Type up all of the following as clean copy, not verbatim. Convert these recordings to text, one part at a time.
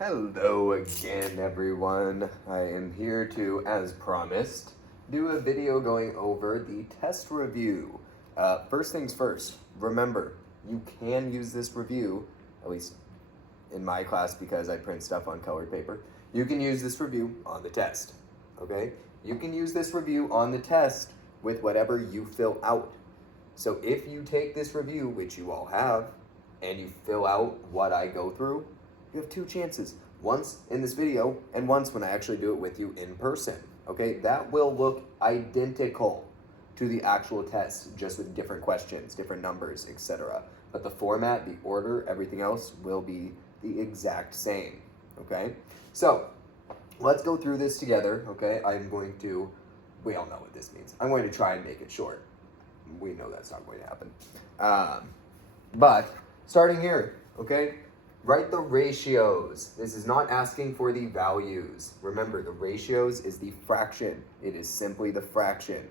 Hello again, everyone. I am here to, as promised, do a video going over the test review. First things first, remember, you can use this review, at least in my class because I print stuff on colored paper. You can use this review on the test, okay? You can use this review on the test with whatever you fill out. So if you take this review, which you all have, and you fill out what I go through, you have two chances. Once in this video, and once when I actually do it with you in person. Okay, that will look identical to the actual test, just with different questions, different numbers, etc. But the format, the order, everything else will be the exact same. Okay, so let's go through this together. Okay, we all know what this means. I'm going to try and make it short. We know that's not going to happen. But starting here, okay, write the ratios. This is not asking for the values. Remember, the ratios is the fraction. It is simply the fraction.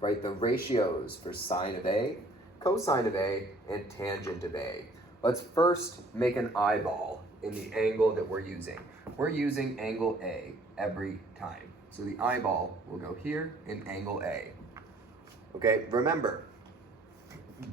Write the ratios for sine of A, cosine of A, and tangent of A. Let's first make an eyeball in the angle that we're using. We're using angle A every time. So the eyeball will go here in angle A. Okay, remember,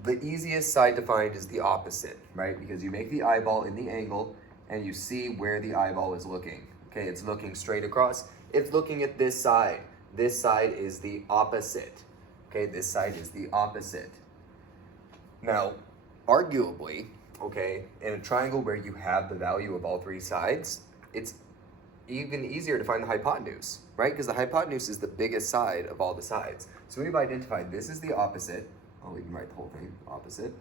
the easiest side to find is the opposite, right? Because you make the eyeball in the angle and you see where the eyeball is looking. Okay, it's looking straight across. It's looking at this side. This side is the opposite. Okay, this side is the opposite. Now, arguably, okay, in a triangle where you have the value of all three sides, it's even easier to find the hypotenuse, right? Because the hypotenuse is the biggest side of all the sides. So we've identified this is the opposite. I'll even write the whole thing, opposite.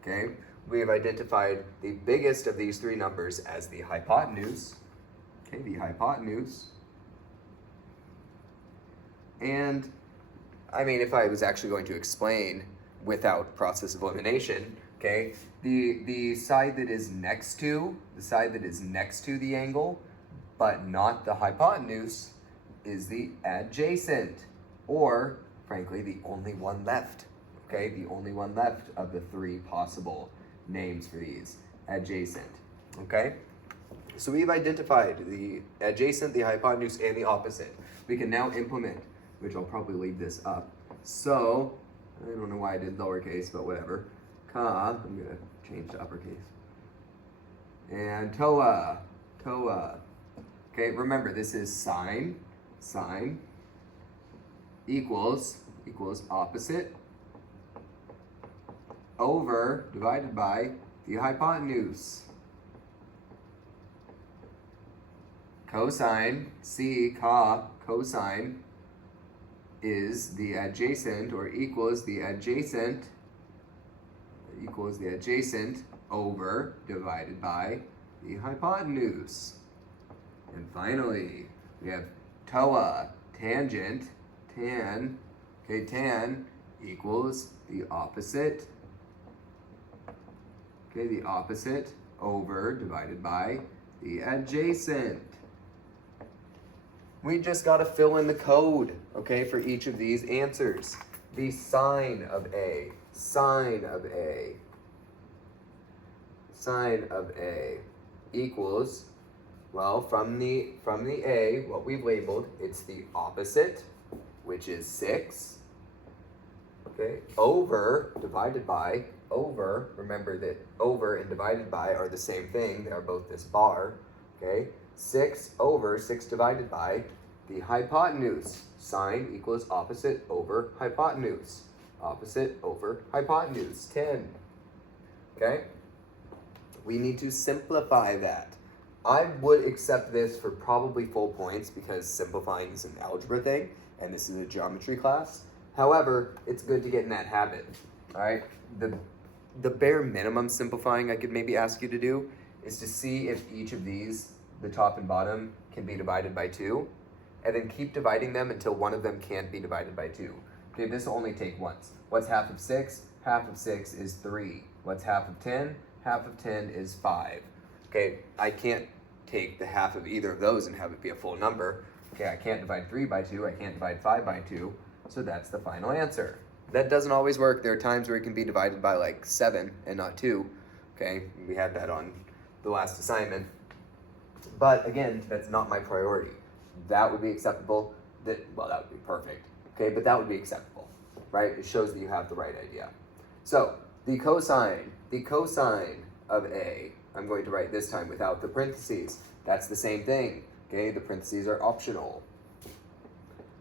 Okay, we have identified the biggest of these three numbers as the hypotenuse. Okay, the hypotenuse. And, I mean, if I was actually going to explain without process of elimination, okay, the side that is next to the angle, but not the hypotenuse, is the adjacent, or, frankly, the only one left. Okay, the only one left of the three possible names for these, adjacent. Okay, so we've identified the adjacent, the hypotenuse, and the opposite. We can now implement, which I'll probably leave this up. So, I don't know why I did lowercase, but whatever. I'm gonna change to uppercase. And toa. Okay, remember this is sine equals opposite over divided by the hypotenuse. Cosine, cosine is the adjacent or equals the adjacent over divided by the hypotenuse. And finally, we have toa, tangent, tan equals the opposite. Okay, the opposite over divided by the adjacent. We just got to fill in the code, okay, for each of these answers. The sine of A equals, well, from the A, what we've labeled, it's the opposite, which is 6, okay, over divided by, remember that over and divided by are the same thing, they are both this bar, okay, 6 over 6 divided by the hypotenuse. Sine equals opposite over hypotenuse. Opposite over hypotenuse, 10. Okay? We need to simplify that. I would accept this for probably full points because simplifying is an algebra thing, and this is a geometry class. However, it's good to get in that habit. All right? The bare minimum simplifying I could maybe ask you to do is to see if each of these, the top and bottom, can be divided by 2, and then keep dividing them until one of them can't be divided by 2. Okay, this will only take once. What's half of 6? Half of 6 is 3. What's half of 10? Half of 10 is 5. Okay, I can't take the half of either of those and have it be a full number. Okay, I can't divide 3 by 2, I can't divide 5 by 2, so that's the final answer. That doesn't always work. There are times where it can be divided by like 7 and not 2. Okay, we had that on the last assignment. But again, that's not my priority. That would be acceptable. Well, that would be perfect. Okay, but that would be acceptable, right? It shows that you have the right idea. So the cosine of A, I'm going to write this time without the parentheses. That's the same thing. Okay, the parentheses are optional.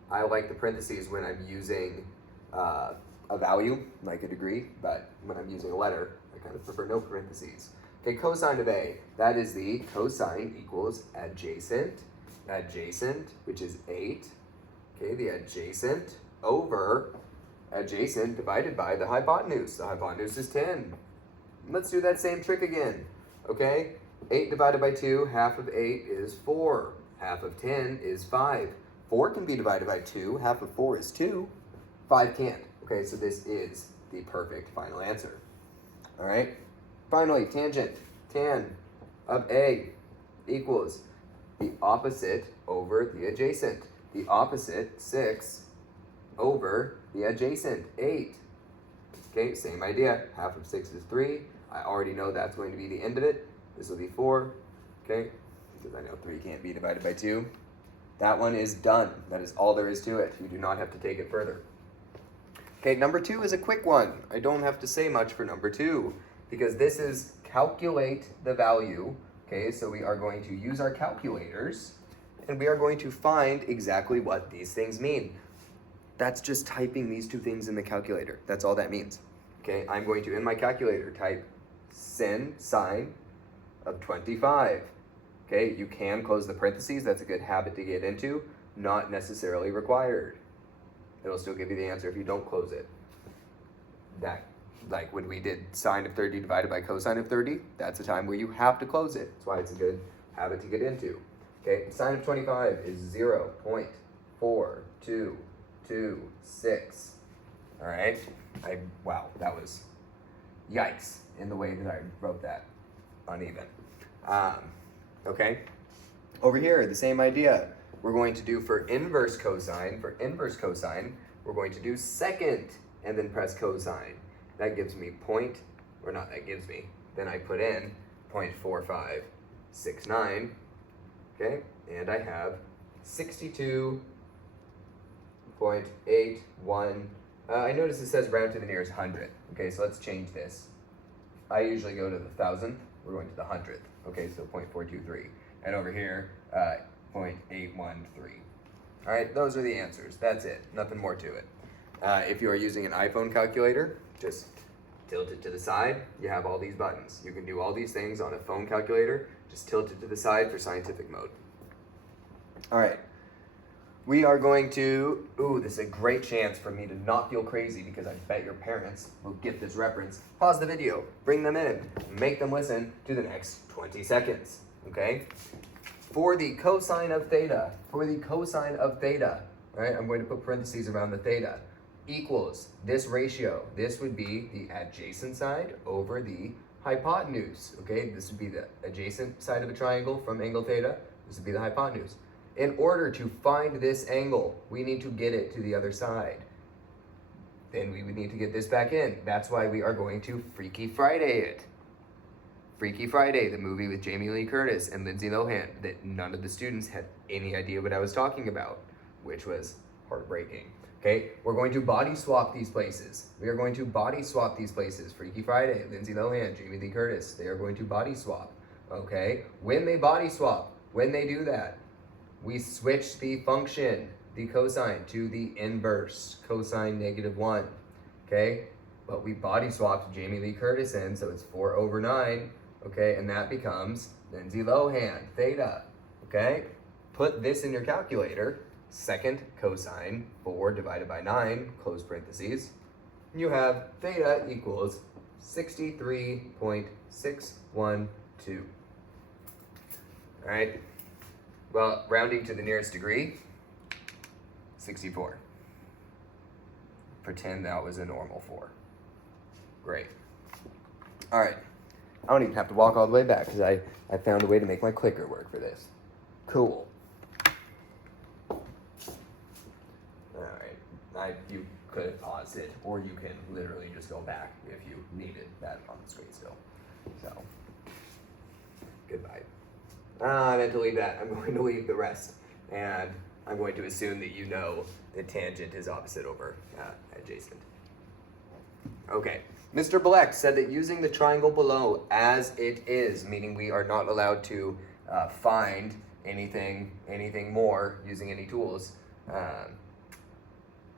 I like the parentheses when I'm using a value, like a degree, but when I'm using a letter, I kind of prefer no parentheses. Okay, cosine of A, that is the cosine equals adjacent, which is 8. Okay, the adjacent over adjacent divided by the hypotenuse. The hypotenuse is 10. Let's do that same trick again. Okay, 8 divided by 2, half of 8 is 4. Half of 10 is 5. 4 can be divided by 2, half of 4 is 2. 5 can't. Okay, so this is the perfect final answer. All right, finally, tangent, tan of A equals the opposite over the adjacent. The opposite, 6, over the adjacent, 8. Okay, same idea. Half of 6 is 3. I already know that's going to be the end of it. This will be 4, okay? Because I know 3 can't be divided by 2. That one is done. That is all there is to it. You do not have to take it further. Okay, number 2 is a quick one. I don't have to say much for number 2 because this is calculate the value. Okay, so we are going to use our calculators and we are going to find exactly what these things mean. That's just typing these two things in the calculator. That's all that means. Okay, I'm going to, in my calculator, type sine of 25. Okay, you can close the parentheses. That's a good habit to get into. Not necessarily required. It'll still give you the answer if you don't close it. That, like when we did sine of 30 divided by cosine of 30, that's a time where you have to close it. That's why it's a good habit to get into. Okay, sine of 25 is 0.4226. All right, wow, that was yikes in the way that I wrote that, uneven. Okay, over here, the same idea. We're going to do for inverse cosine, we're going to do second and then press cosine. That gives me then I put in 0.4569, okay, and I have 62.81. I notice it says round to the nearest hundredth. Okay, so let's change this. I usually go to the thousandth. We're going to the hundredth. Okay, so 0.423. And over here, 0.813. All right, those are the answers. That's it. Nothing more to it. If you are using an iPhone calculator, just tilt it to the side. You have all these buttons. You can do all these things on a phone calculator. Just tilt it to the side for scientific mode. All right. We are going to, this is a great chance for me to not feel crazy because I bet your parents will get this reference. Pause the video, bring them in, make them listen to the next 20 seconds, okay? For the cosine of theta, all right, I'm going to put parentheses around the theta, equals this ratio. This would be the adjacent side over the hypotenuse, okay? This would be the adjacent side of a triangle from angle theta. This would be the hypotenuse. In order to find this angle, we need to get it to the other side. Then we would need to get this back in. That's why we are going to Freaky Friday it. Freaky Friday, the movie with Jamie Lee Curtis and Lindsay Lohan, that none of the students had any idea what I was talking about, which was heartbreaking. Okay, we're going to body swap these places. Freaky Friday, Lindsay Lohan, Jamie Lee Curtis, they are going to body swap. Okay, when they body swap, when they do that, we switch the function, the cosine, to the inverse, cosine -1, okay? But we body swapped Jamie Lee Curtis in, so it's 4/9, okay? And that becomes Lindsay Lohan, theta, okay? Put this in your calculator, second cosine, 4 divided by 9, close parentheses. You have theta equals 63.612. All right? Well, rounding to the nearest degree, 64. Pretend that was a normal 4. Great. All right. I don't even have to walk all the way back because I found a way to make my clicker work for this. Cool. All right. You could have paused it, or you can literally just go back if you needed that on the screen still. So, goodbye. I meant to leave that. I'm going to leave the rest. And I'm going to assume that you know that tangent is opposite over adjacent. Okay. Mr. Black said that using the triangle below as it is, meaning we are not allowed to find anything more using any tools,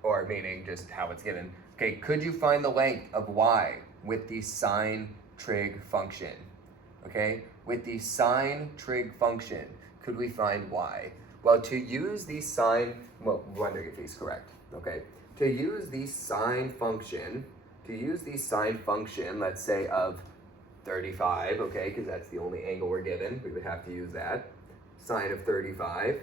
or meaning just how it's given. Okay, could you find the length of y with the sine trig function? Okay, with the sine trig function, could we find y? Well, to use the sine, well, we're wondering if he's correct. Okay, to use the sine function, let's say of 35, okay, because that's the only angle we're given, we would have to use that. Sine of 35,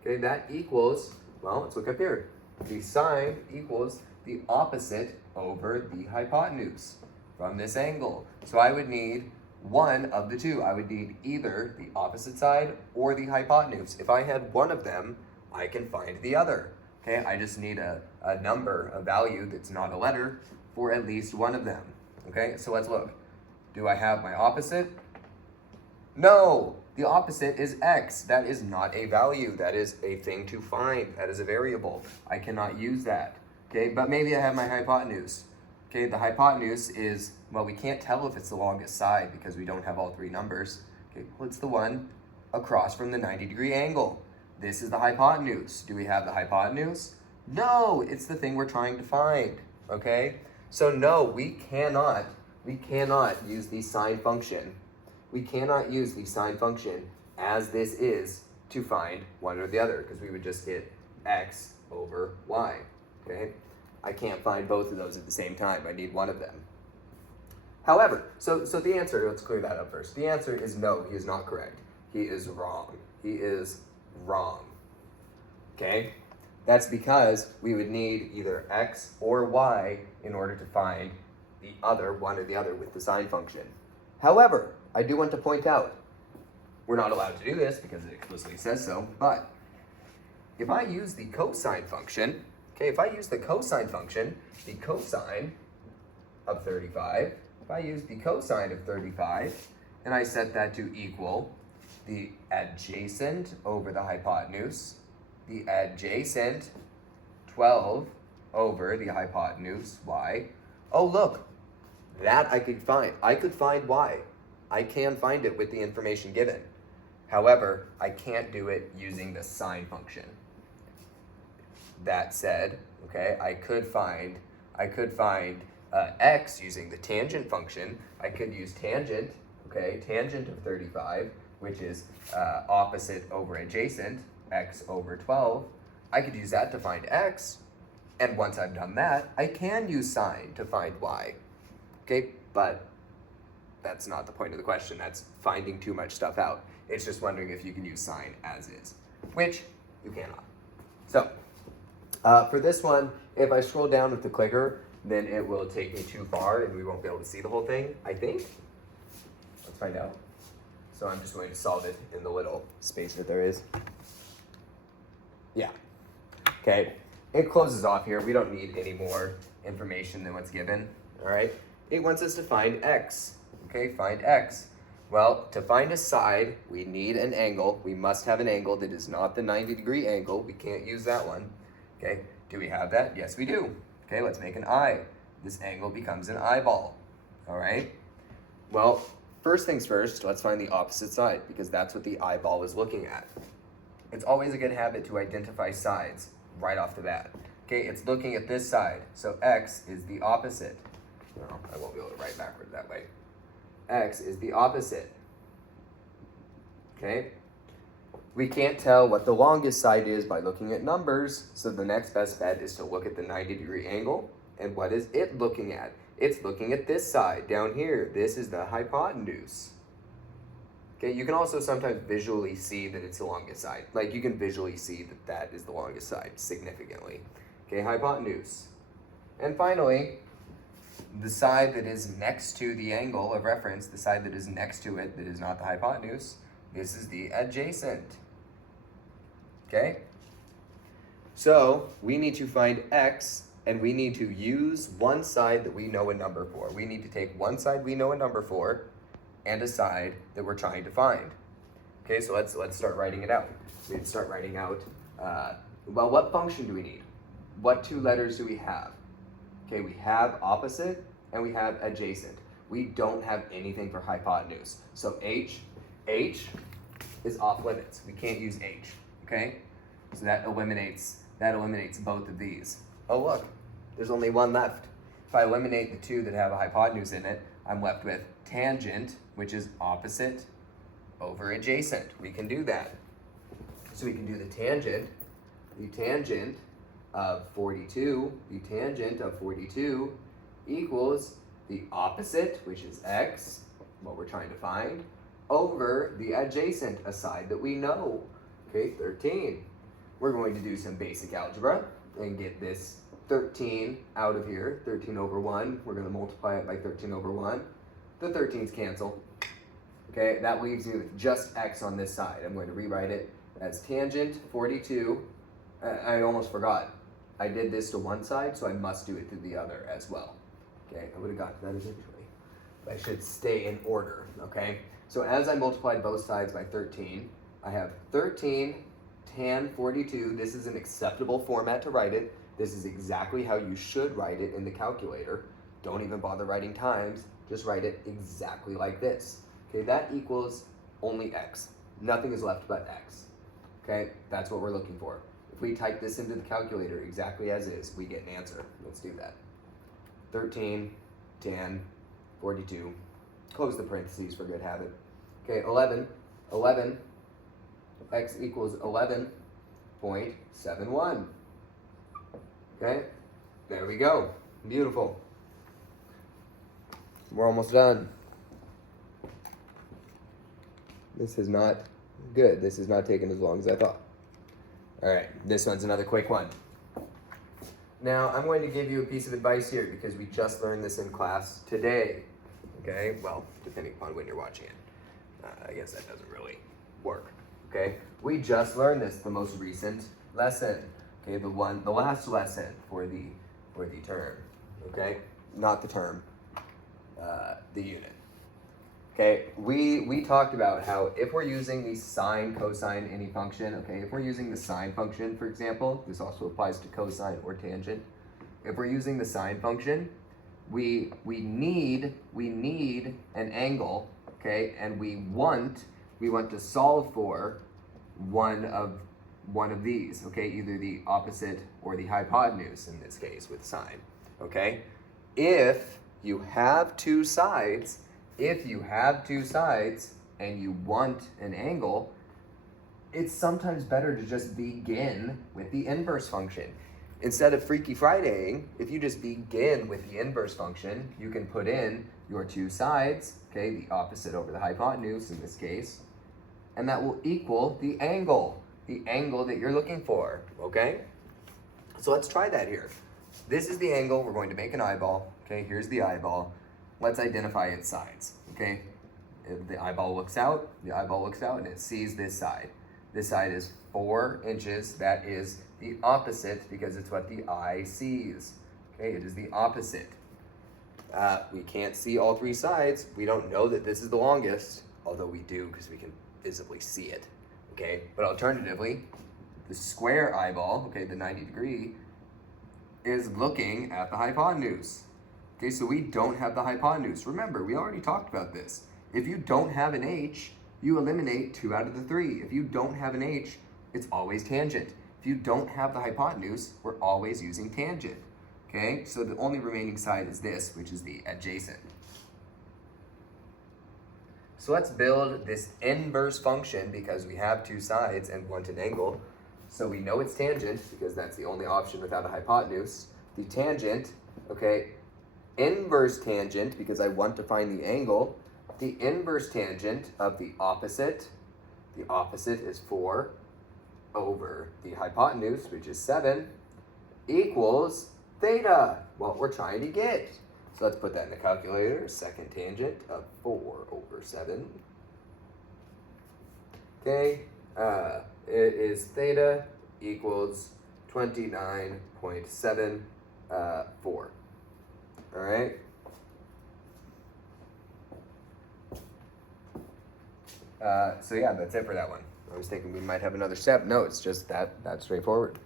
okay, that equals, well, let's look up here. The sine equals the opposite over the hypotenuse from this angle. So I would need one of the two. I would need either the opposite side or the hypotenuse. If I had one of them, I can find the other. Okay, I just need a number, a value that's not a letter for at least one of them. Okay, so let's look. Do I have my opposite? No, the opposite is x. That is not a value. That is a thing to find. That is a variable. I cannot use that. Okay, but maybe I have my hypotenuse. Okay, the hypotenuse is, well, we can't tell if it's the longest side because we don't have all three numbers. Okay, well, it's the one across from the 90-degree angle. This is the hypotenuse. Do we have the hypotenuse? No, it's the thing we're trying to find. Okay, so no, we cannot use the sine function. We cannot use the sine function as this is to find one or the other because we would just get x over y. Okay, I can't find both of those at the same time. I need one of them. However, so the answer, let's clear that up first. The answer is no, he is not correct. He is wrong. He is wrong. Okay? That's because we would need either x or y in order to find the other, one or the other with the sine function. However, I do want to point out, we're not allowed to do this because it explicitly says so, but if I use the cosine function, okay, if I use the cosine function, the cosine of 35, if I use the cosine of 35, and I set that to equal the adjacent over the hypotenuse, the adjacent 12 over the hypotenuse, y. Oh, look, that I could find. I could find y. I can find it with the information given. However, I can't do it using the sine function. That said, okay, I could find x using the tangent function. I could use tangent, okay, tangent of 35, which is opposite over adjacent, x over 12. I could use that to find x, and once I've done that, I can use sine to find y. Okay, but that's not the point of the question. That's finding too much stuff out. It's just wondering if you can use sine as is, which you cannot. So, for this one, if I scroll down with the clicker, then it will take me too far and we won't be able to see the whole thing, I think. Let's find out. So I'm just going to solve it in the little space that there is. Yeah. Okay. It closes off here. We don't need any more information than what's given. All right. It wants us to find x. Okay, find x. Well, to find a side, we need an angle. We must have an angle that is not the 90-degree angle. We can't use that one. Okay, do we have that? Yes, we do. Okay, let's make an eye. This angle becomes an eyeball. All right? Well, first things first, let's find the opposite side because that's what the eyeball is looking at. It's always a good habit to identify sides right off the bat. Okay, it's looking at this side, so x is the opposite. Well, I won't be able to write backward that way. X is the opposite. Okay? We can't tell what the longest side is by looking at numbers, so the next best bet is to look at the 90-degree angle. And what is it looking at? It's looking at this side down here. This is the hypotenuse. Okay, you can also sometimes visually see that it's the longest side. Like you can visually see that that is the longest side significantly. Okay, hypotenuse. And finally, the side that is next to the angle of reference, the side that is next to it that is not the hypotenuse, this is the adjacent. Okay? So we need to find x, and we need to use one side that we know a number for. We need to take one side we know a number for, and a side that we're trying to find. Okay, so let's start writing it out. We can start writing out, well, what function do we need? What two letters do we have? Okay, we have opposite and we have adjacent. We don't have anything for hypotenuse. So H is off limits. We can't use H, okay? So that eliminates both of these. Oh look, there's only one left. If I eliminate the two that have a hypotenuse in it, I'm left with tangent, which is opposite over adjacent. We can do that. So we can do the tangent of 42, equals the opposite, which is x, what we're trying to find, over the adjacent, a side that we know, okay, 13. We're going to do some basic algebra and get this 13 out of here, 13 over 1. We're going to multiply it by 13 over 1. The 13's cancel. Okay, that leaves me with just x on this side. I'm going to rewrite it as tangent 42. I almost forgot. I did this to one side, so I must do it to the other as well. Okay, I would have gotten that eventually. But I should stay in order, okay? So as I multiplied both sides by 13, I have 13 tan 42. This is an acceptable format to write it. This is exactly how you should write it in the calculator. Don't even bother writing times. Just write it exactly like this. Okay, that equals only x. Nothing is left but x. Okay, that's what we're looking for. If we type this into the calculator exactly as is, we get an answer. Let's do that. 13, tan, 42. Close the parentheses for good habit. Okay, 11, x equals 11.71. Okay, there we go. Beautiful. We're almost done. This is not good. This is not taking as long as I thought. All right, this one's another quick one. Now, I'm going to give you a piece of advice here because we just learned this in class today. Okay, well, depending upon when you're watching it. I guess that doesn't really work. Okay, we just learned this, the most recent lesson. Okay, the last lesson for the term. Okay, not the term, the unit. Okay, we talked about how if we're using the sine, cosine, any function, okay, if we're using the sine function, for example, this also applies to cosine or tangent. If we're using the sine function, we need an angle, okay, and we want to solve for one of these, okay, either the opposite or the hypotenuse in this case with sine, okay? If you have two sides and you want an angle, it's sometimes better to just begin with the inverse function. Instead of Freaky Fridaying, if you just begin with the inverse function, you can put in your two sides, okay, the opposite over the hypotenuse in this case, and that will equal the angle that you're looking for, okay? So let's try that here. This is the angle. We're going to make an eyeball, okay? Here's the eyeball. Let's identify its sides, okay? If the eyeball looks out and it sees this side. This side is 4 inches. That is the opposite because it's what the eye sees. Okay, it is the opposite. We can't see all three sides. We don't know that this is the longest, although we do because we can visibly see it. Okay, but alternatively, the square eyeball, okay, the 90 degree, is looking at the hypotenuse. Okay, so we don't have the hypotenuse. Remember, we already talked about this. If you don't have an H, you eliminate 2 out of the 3. If you don't have an H, it's always tangent. If you don't have the hypotenuse, we're always using tangent. Okay, so the only remaining side is this, which is the adjacent. So let's build this inverse function because we have two sides and want an angle. So we know it's tangent because that's the only option without a hypotenuse. The tangent, okay, inverse tangent because I want to find the angle. The inverse tangent of the opposite is 4 over the hypotenuse, which is 7, equals theta, what we're trying to get. So let's put that in the calculator. Second tangent of 4 over 7. Okay, it is theta equals 29.74. All right. So yeah, that's it for that one. I was thinking we might have another step. No, it's just that straightforward.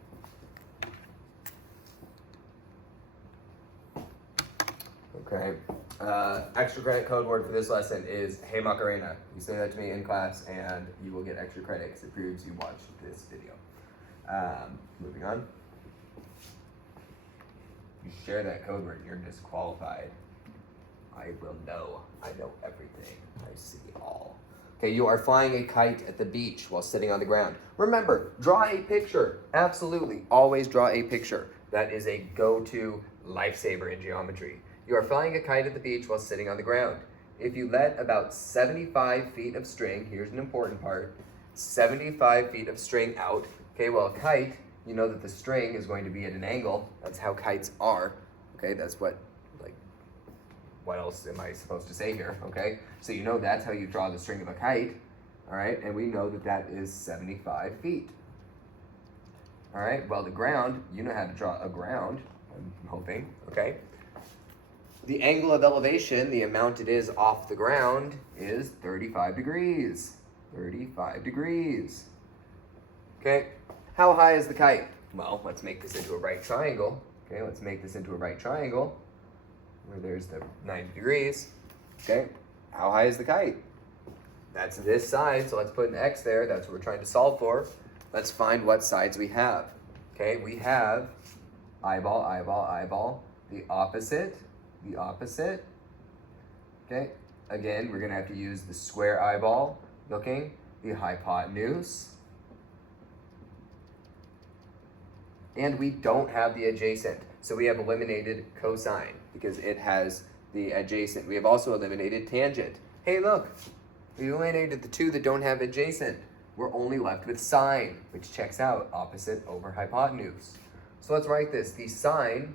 Okay. Extra credit code word for this lesson is Hey Macarena. You say that to me in class and you will get extra credit because it proves you watched this video. Moving on. You share that code word, you're disqualified. I will know. I know everything. I see all. Okay, you are flying a kite at the beach while sitting on the ground. Remember, draw a picture. Absolutely. Always draw a picture. That is a go-to lifesaver in geometry. You are flying a kite at the beach while sitting on the ground. If you let about 75 feet of string, here's an important part, 75 feet of string out. Okay, well, a kite, you know that the string is going to be at an angle. That's how kites are. Okay, that's what else am I supposed to say here, okay? So you know that's how you draw the string of a kite, all right? And we know that that is 75 feet. All right, well, the ground, you know how to draw a ground, I'm hoping, okay? The angle of elevation, the amount it is off the ground, is 35 degrees. 35 degrees. Okay, how high is the kite? Well, let's make this into a right triangle. Okay, let's make this into a right triangle where there's the 90 degrees. Okay, how high is the kite? That's this side, so let's put an X there. That's what we're trying to solve for. Let's find what sides we have. Okay, we have eyeball, eyeball, eyeball, the opposite. Okay, again, we're gonna have to use the square eyeball looking, the hypotenuse. And we don't have the adjacent. So we have eliminated cosine because it has the adjacent. We have also eliminated tangent. Hey, look, we eliminated the two that don't have adjacent. We're only left with sine, which checks out, opposite over hypotenuse. So let's write this, the sine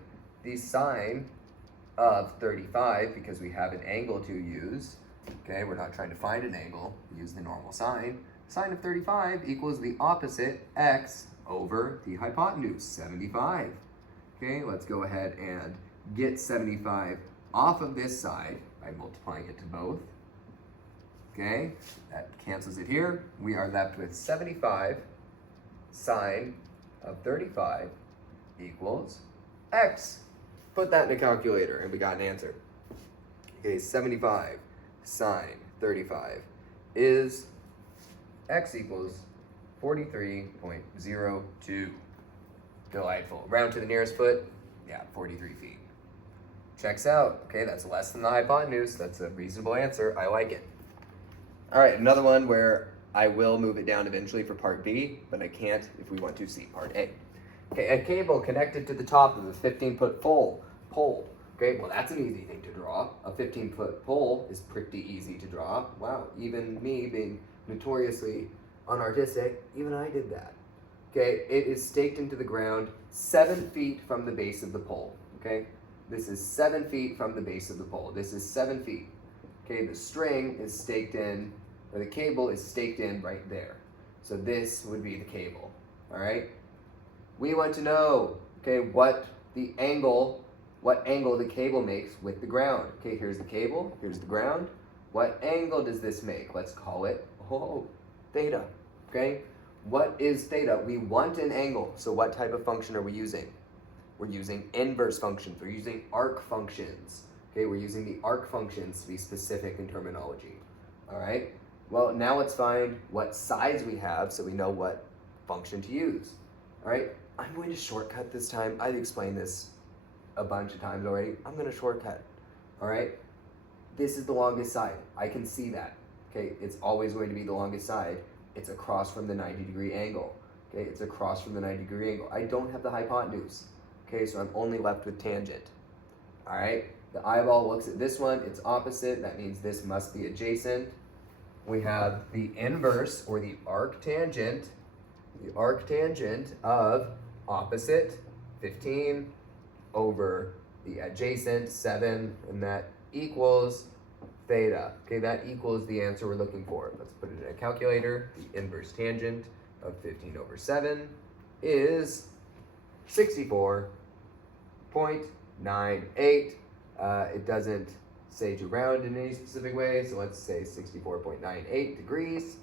of 35, because we have an angle to use. Okay, we're not trying to find an angle, use the normal sine. Sine of 35 equals the opposite, x, over the hypotenuse, 75. Okay, let's go ahead and get 75 off of this side by multiplying it to both. Okay, that cancels it here. We are left with 75 sine of 35 equals x. Put that in a calculator and we got an answer. Okay, 75 sine 35 is x equals 43.02. Delightful. Round to the nearest foot, yeah, 43 feet. Checks out. Okay, that's less than the hypotenuse. That's a reasonable answer. I like it. All right, another one where I will move it down eventually for part B, but I can't if we want to see part A. Okay, a cable connected to the top of a 15-foot pole. Okay, well, that's an easy thing to draw. A 15-foot pole is pretty easy to draw. Wow, even me being notoriously unartistic, even I did that. Okay, it is staked into the ground 7 feet from the base of the pole. Okay, this is 7 feet from the base of the pole. This is 7 feet. Okay, the string is staked in, or the cable is staked in right there. So this would be the cable. All right. We want to know, okay, what angle the cable makes with the ground. Okay, here's the cable, here's the ground. What angle does this make? Let's call it, theta, okay? What is theta? We want an angle, so what type of function are we using? We're using inverse functions, we're using arc functions. Okay, we're using the arc functions to be specific in terminology, all right? Well, now let's find what sides we have so we know what function to use, all right? I'm going to shortcut this time. I've explained this a bunch of times already. I'm going to shortcut, all right? This is the longest side. I can see that, okay? It's always going to be the longest side. It's across from the 90-degree angle, okay? It's across from the 90-degree angle. I don't have the hypotenuse, okay? So I'm only left with tangent, all right? The eyeball looks at this one. It's opposite. That means this must be adjacent. We have the inverse, or the arctangent of opposite, 15, over the adjacent, 7, and that equals theta. Okay, that equals the answer we're looking for. Let's put it in a calculator. The inverse tangent of 15 over 7 is 64.98. It doesn't say to round in any specific way, so let's say 64.98 degrees.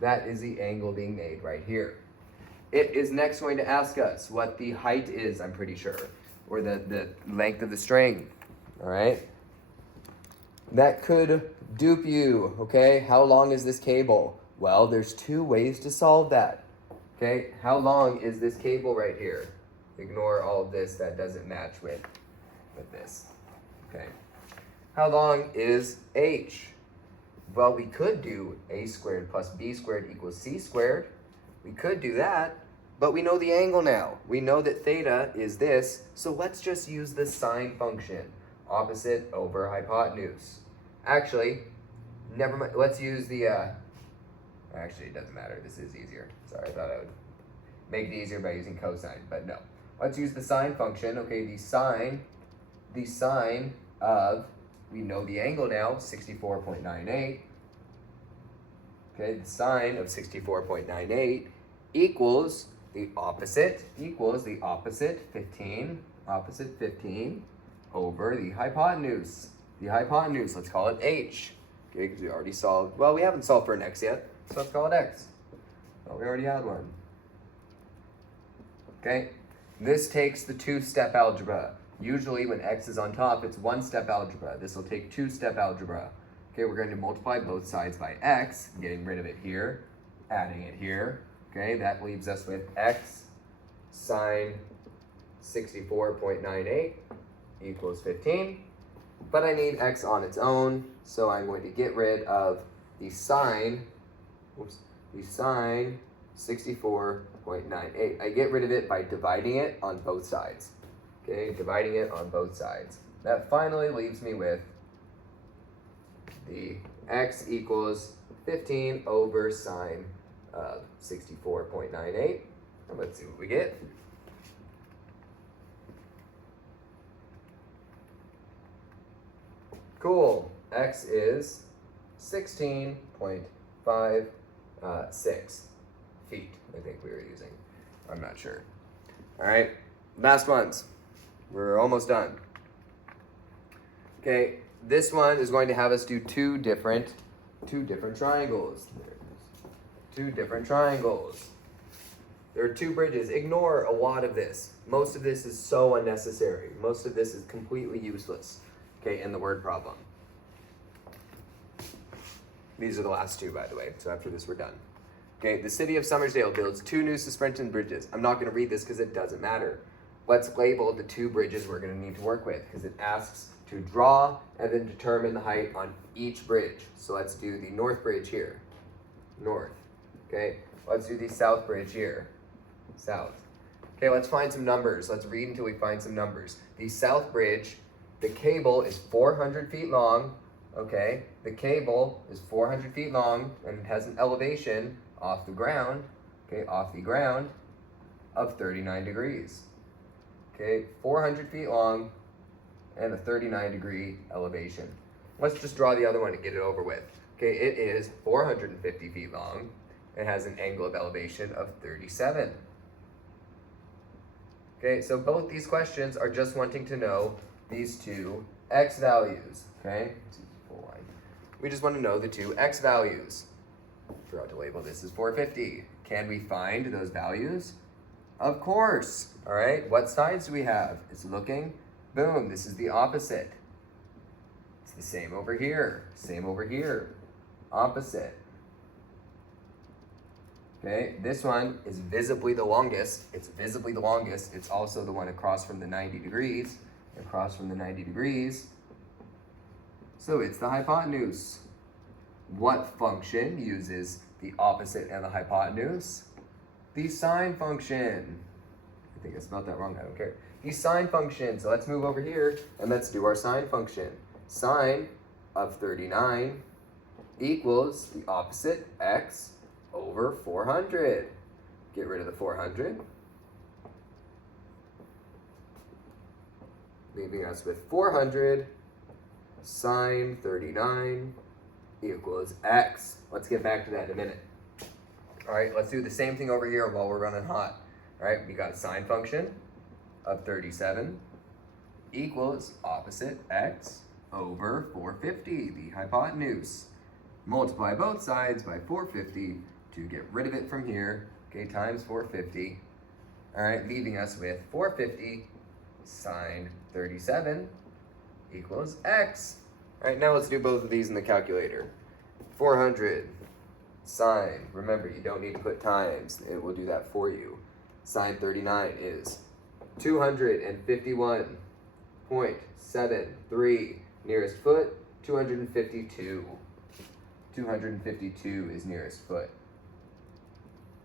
That is the angle being made right here. It is next going to ask us what the height is, I'm pretty sure, or the length of the string, all right? That could dupe you, okay? How long is this cable? Well, there's two ways to solve that, okay? How long is this cable right here? Ignore all of this that doesn't match with this, okay? How long is h? Well, we could do a squared plus b squared equals c squared. We could do that, but we know the angle now. We know that theta is this, so let's just use the sine function. Opposite over hypotenuse. Actually, never mind. Let's use the, actually it doesn't matter. This is easier. Sorry, I thought I would make it easier by using cosine, but no. Let's use the sine function. Okay, the sine of, we know the angle now, 64.98. Okay, the sine of 64.98 equals the opposite, 15 over the hypotenuse. The hypotenuse, let's call it h. Okay, because we already solved, well, we haven't solved for an x yet, so let's call it x. Well, we already had one. Okay, this takes the two-step algebra. Usually when x is on top, it's one-step algebra. This will take two-step algebra. Okay, we're going to multiply both sides by x, getting rid of it here, adding it here. Okay, that leaves us with x sine 64.98 equals 15. But I need x on its own, so I'm going to get rid of the sine 64.98. I get rid of it by dividing it on both sides. Okay, dividing it on both sides. That finally leaves me with the x equals 15 over sine of 64.98. And let's see what we get. Cool. X is 16.56 feet, I think we were using. I'm not sure. All right, last ones. We're almost done. Okay, this one is going to have us do two different triangles. Two different triangles. There are two bridges. Ignore a lot of this. Most of this is so unnecessary. Most of this is completely useless. Okay, in the word problem. These are the last two, by the way, so after this we're done. Okay, the city of Summersdale builds two new suspension bridges. I'm not going to read this because it doesn't matter. Let's label the two bridges we're going to need to work with because it asks to draw and then determine the height on each bridge. So let's do the north bridge here. North. Okay, let's do the south bridge here. South. Okay, let's find some numbers. Let's read until we find some numbers. The south bridge, the cable is 400 feet long. Okay, the cable is 400 feet long and it has an elevation off the ground, okay, off the ground of 39 degrees. Okay, 400 feet long and a 39-degree elevation. Let's just draw the other one to get it over with. Okay, it is 450 feet long. It has an angle of elevation of 37. Okay, so both these questions are just wanting to know these two x values, okay? We just want to know the two x values. Forgot to label this as 450. Can we find those values? Of course. All right, what sides do we have? It's looking, boom, this is the opposite. It's the same over here, opposite. Okay, this one is visibly the longest. It's visibly the longest. It's also the one across from the 90 degrees. So it's the hypotenuse. What function uses the opposite and the hypotenuse? The sine function. I think I spelled that wrong, I don't care. The sine function. So let's move over here and let's do our sine function. Sine of 39 equals the opposite, x, over 400. Get rid of the 400. Leaving us with 400 sine 39 equals x. Let's get back to that in a minute. All right, let's do the same thing over here while we're running hot. All right, we got sine function of 37 equals opposite, x, over 450, the hypotenuse. Multiply both sides by 450 to get rid of it from here, okay, times 450. All right, leaving us with 450 sine 37 equals x. All right, now let's do both of these in the calculator. 400 sine, remember you don't need to put times, it will do that for you. Sine 39 is 251.73, nearest foot, 252. 252 is nearest foot.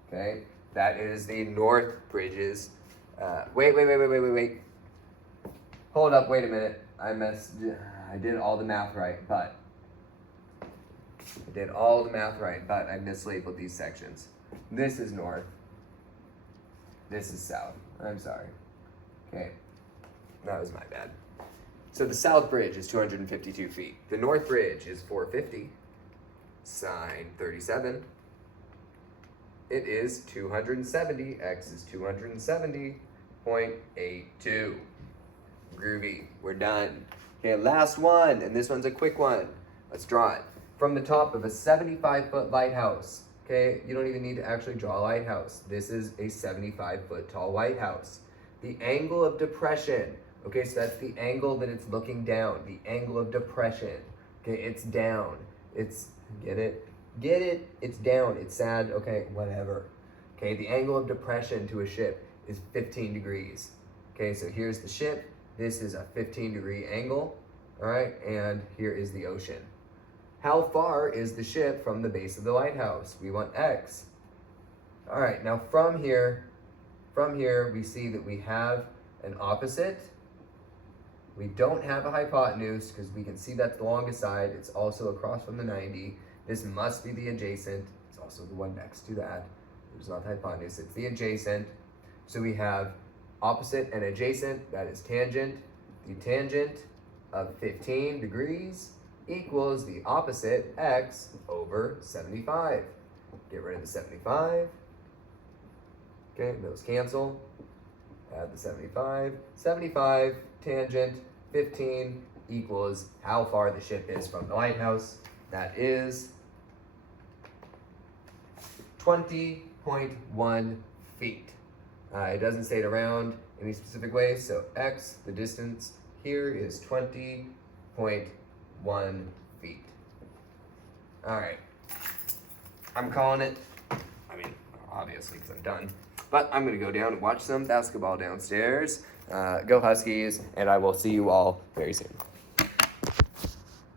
Okay, that is the North Bridges. Wait. Hold up, wait a minute. I did all the math right, but I mislabeled these sections. This is north. This is south. I'm sorry. Okay, that was my bad. So the South Bridge is 252 feet. The North Bridge is 450 sine 37. It is 270. X is 270.82. Groovy. We're done. Okay, last one, and this one's a quick one. Let's draw it. From the top of a 75-foot lighthouse. Okay, you don't even need to actually draw a lighthouse. This is a 75-foot tall lighthouse. The angle of depression. Okay, so that's the angle that it's looking down. The angle of depression. Okay, it's down. It's, get it? Get it? It's down. It's sad. Okay, whatever. Okay, the angle of depression to a ship is 15 degrees. Okay, so here's the ship. This is a 15-degree angle. All right, and here is the ocean. How far is the ship from the base of the lighthouse? We want x. All right, now from here, we see that we have an opposite. We don't have a hypotenuse because we can see that's the longest side. It's also across from the 90. This must be the adjacent. It's also the one next to that. It's not the hypotenuse, it's the adjacent. So we have opposite and adjacent, that is tangent. The tangent of 15 degrees equals the opposite, x, over 75. Get rid of the 75. Okay, those cancel. Add the 75. 75 tangent 15 equals how far the ship is from the lighthouse. That is 20.1 feet. It doesn't say it around any specific way, so x, the distance here, is 20.1 feet. All right, I'm calling it. I mean, obviously, because I'm done. But I'm going to go down and watch some basketball downstairs. Go Huskies, and I will see you all very soon.